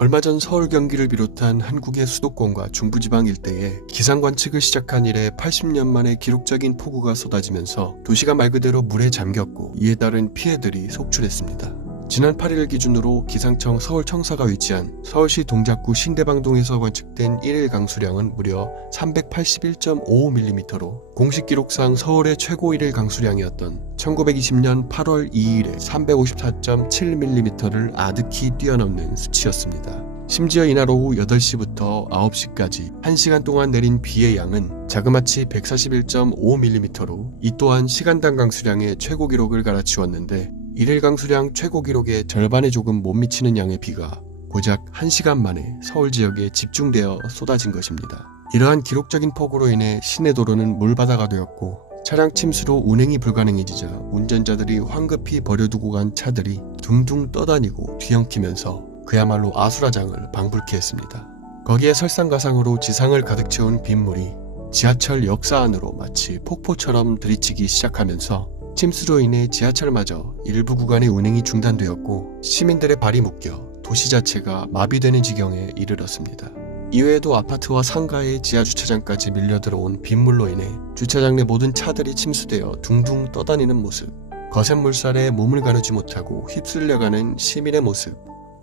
얼마 전 서울 경기를 비롯한 한국의 수도권과 중부지방 일대에 기상 관측을 시작한 이래 80년 만에 기록적인 폭우가 쏟아지면서 도시가 말 그대로 물에 잠겼고 이에 따른 피해들이 속출했습니다. 지난 8일 기준으로 기상청 서울청사가 위치한 서울시 동작구 신대방동에서 관측된 1일 강수량은 무려 381.55mm로 공식 기록상 서울의 최고 1일 강수량이었던 1920년 8월 2일의 354.7mm를 아득히 뛰어넘는 수치였습니다. 심지어 이날 오후 8시부터 9시까지 1시간 동안 내린 비의 양은 자그마치 141.5mm로 이 또한 시간당 강수량의 최고 기록을 갈아치웠는데 1일 강수량 최고 기록의 절반에 조금 못 미치는 양의 비가 고작 1시간 만에 서울 지역에 집중되어 쏟아진 것입니다. 이러한 기록적인 폭우로 인해 시내 도로는 물바다가 되었고 차량 침수로 운행이 불가능해지자 운전자들이 황급히 버려두고 간 차들이 둥둥 떠다니고 뒤엉키면서 그야말로 아수라장을 방불케 했습니다. 거기에 설상가상으로 지상을 가득 채운 빗물이 지하철 역사 안으로 마치 폭포처럼 들이치기 시작하면서 침수로 인해 지하철마저 일부 구간의 운행이 중단되었고 시민들의 발이 묶여 도시 자체가 마비되는 지경에 이르렀습니다. 이외에도 아파트와 상가의 지하주차장까지 밀려들어온 빗물로 인해 주차장 내 모든 차들이 침수되어 둥둥 떠다니는 모습, 거센 물살에 몸을 가누지 못하고 휩쓸려가는 시민의 모습,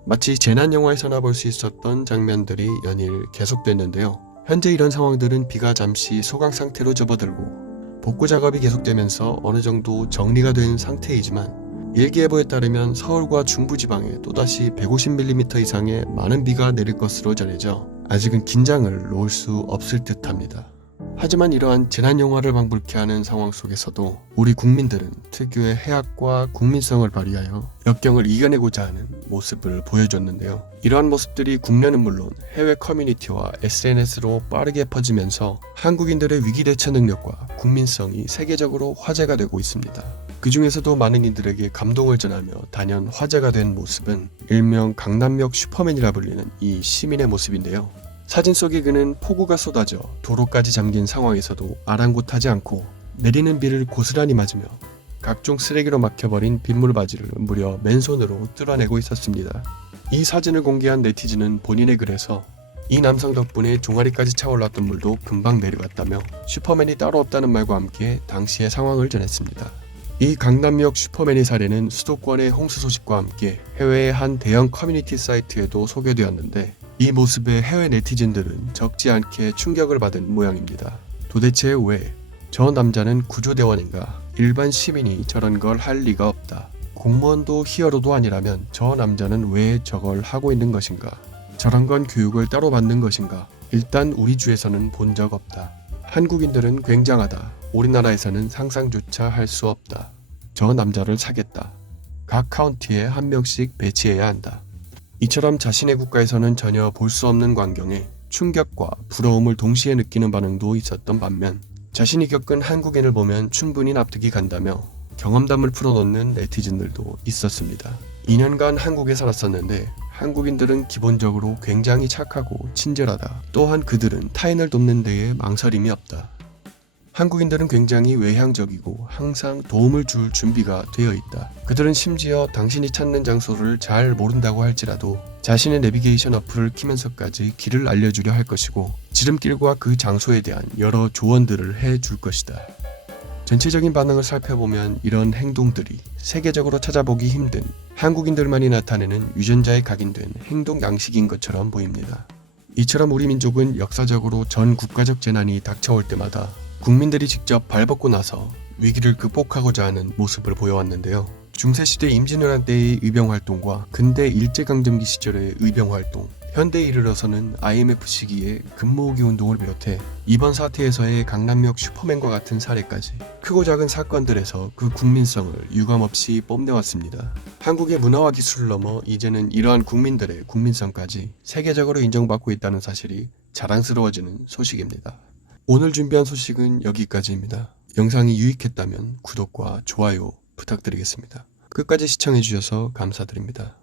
마치 재난영화에서나 볼 수 있었던 장면들이 연일 계속됐는데요. 현재 이런 상황들은 비가 잠시 소강 상태로 접어들고 복구 작업이 계속되면서 어느 정도 정리가 된 상태이지만 일기예보에 따르면 서울과 중부지방에 또다시 150mm 이상의 많은 비가 내릴 것으로 전해져 아직은 긴장을 놓을 수 없을 듯합니다. 하지만 이러한 재난영화를 방불케 하는 상황 속에서도 우리 국민들은 특유의 해학과 국민성을 발휘하여 역경을 이겨내고자 하는 모습을 보여줬는데요. 이러한 모습들이 국내는 물론 해외 커뮤니티와 SNS로 빠르게 퍼지면서 한국인들의 위기 대처 능력과 국민성이 세계적으로 화제가 되고 있습니다. 그 중에서도 많은 이들에게 감동을 전하며 단연 화제가 된 모습은 일명 강남역 슈퍼맨이라 불리는 이 시민의 모습인데요. 사진 속의 그는 폭우가 쏟아져 도로까지 잠긴 상황에서도 아랑곳하지 않고 내리는 비를 고스란히 맞으며 각종 쓰레기로 막혀버린 빗물 바지를 무려 맨손으로 뚫어내고 있었습니다. 이 사진을 공개한 네티즌은 본인의 글에서 이 남성 덕분에 종아리까지 차올랐던 물도 금방 내려갔다며 슈퍼맨이 따로 없다는 말과 함께 당시의 상황을 전했습니다. 이 강남역 슈퍼맨의 사례는 수도권의 홍수 소식과 함께 해외의 한 대형 커뮤니티 사이트에도 소개되었는데 이 모습에 해외 네티즌들은 적지 않게 충격을 받은 모양입니다. 도대체 왜 저 남자는 구조대원인가? 일반 시민이 저런 걸 할 리가 없다. 공무원도 히어로도 아니라면 저 남자는 왜 저걸 하고 있는 것인가? 저런 건 교육을 따로 받는 것인가? 일단 우리 주에서는 본 적 없다. 한국인들은 굉장하다. 우리나라에서는 상상조차 할 수 없다. 저 남자를 사겠다. 각 카운티에 한 명씩 배치해야 한다. 이처럼 자신의 국가에서는 전혀 볼 수 없는 광경에 충격과 부러움을 동시에 느끼는 반응도 있었던 반면 자신이 겪은 한국인을 보면 충분히 납득이 간다며 경험담을 풀어놓는 네티즌들도 있었습니다. 2년간 한국에 살았었는데 한국인들은 기본적으로 굉장히 착하고 친절하다. 또한 그들은 타인을 돕는 데에 망설임이 없다. 한국인들은 굉장히 외향적이고 항상 도움을 줄 준비가 되어 있다. 그들은 심지어 당신이 찾는 장소를 잘 모른다고 할지라도 자신의 내비게이션 어플을 키면서까지 길을 알려주려 할 것이고 지름길과 그 장소에 대한 여러 조언들을 해줄 것이다. 전체적인 반응을 살펴보면 이런 행동들이 세계적으로 찾아보기 힘든 한국인들만이 나타내는 유전자에 각인된 행동 양식인 것처럼 보입니다. 이처럼 우리 민족은 역사적으로 전 국가적 재난이 닥쳐올 때마다 국민들이 직접 발벗고 나서 위기를 극복하고자 하는 모습을 보여왔는데요. 중세시대 임진왜란 때의 의병활동과 근대 일제강점기 시절의 의병활동, 현대에 이르러서는 IMF 시기의 금모으기 운동을 비롯해 이번 사태에서의 강남역 슈퍼맨과 같은 사례까지 크고 작은 사건들에서 그 국민성을 유감없이 뽐내왔습니다. 한국의 문화와 기술을 넘어 이제는 이러한 국민들의 국민성까지 세계적으로 인정받고 있다는 사실이 자랑스러워지는 소식입니다. 오늘 준비한 소식은 여기까지입니다. 영상이 유익했다면 구독과 좋아요 부탁드리겠습니다. 끝까지 시청해주셔서 감사드립니다.